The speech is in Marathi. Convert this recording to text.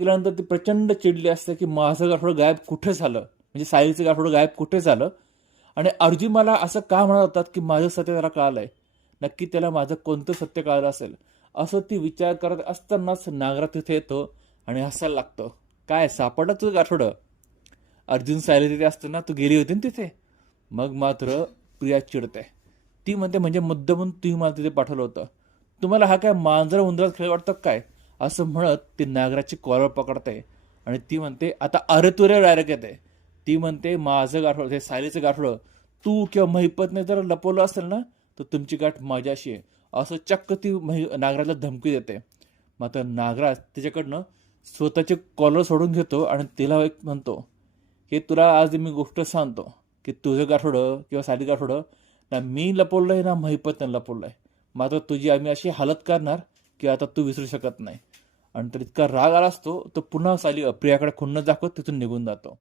तिल्यानंतर ती प्रचंड चिडली असते की माझं गाठोडं गायब कुठे झालं, म्हणजे सायलीचं गाठोडं गायब कुठे झालं. आणि अर्जुन मला असं का म्हणत होतात की माझं सत्य त्याला कळालंय, नक्की त्याला माझं कोणतं सत्य कळालं असेल, असं ती विचार करत असतानाच नागरा तिथे येतो आणि हसायला लागतो. काय सापडलं तुझं गाठोडं? अर्जुन सायली तिथे असताना तू गेली होती ना तिथे. मग मात्र प्रिया चिडते. ती म्हणते म्हणजे मुद्दामून तुम्ही मला तिथे पाठवलं होतं. तुम्हाला हा काय मांजर उंदरात खेळ वाटतं काय? असं म्हणत ती नागराची कॉलर पकडते आणि ती म्हणते आता अरे तुरे डायरेक्ट येते. ती म्हणते माझं गाठोडं ते सायलीचं गाठोडं तू किंवा महिपतने जर लपवलं असेल ना, तर तुमची गाठ माझ्याशी आहे, असं चक्क ती नागराला धमकी देते. मात्र नागराज तिच्याकडनं स्वतःचे कॉलर सोडून घेतो आणि तिला एक म्हणतो की तुला आज मी गोष्ट सांगतो की तुझं गाठोडं किंवा साडी गाठोडं ना मी लपवलंय ना महिपतने लपवलंय. मात्र तुझी आम्ही अशी हालत करणार की आता तू विसरू शकत नाही. आणि तर इतका राग आला असतो तो पुन्हा साली प्रियाकडे खुन्नस दाखवत तिथून निघून जातो.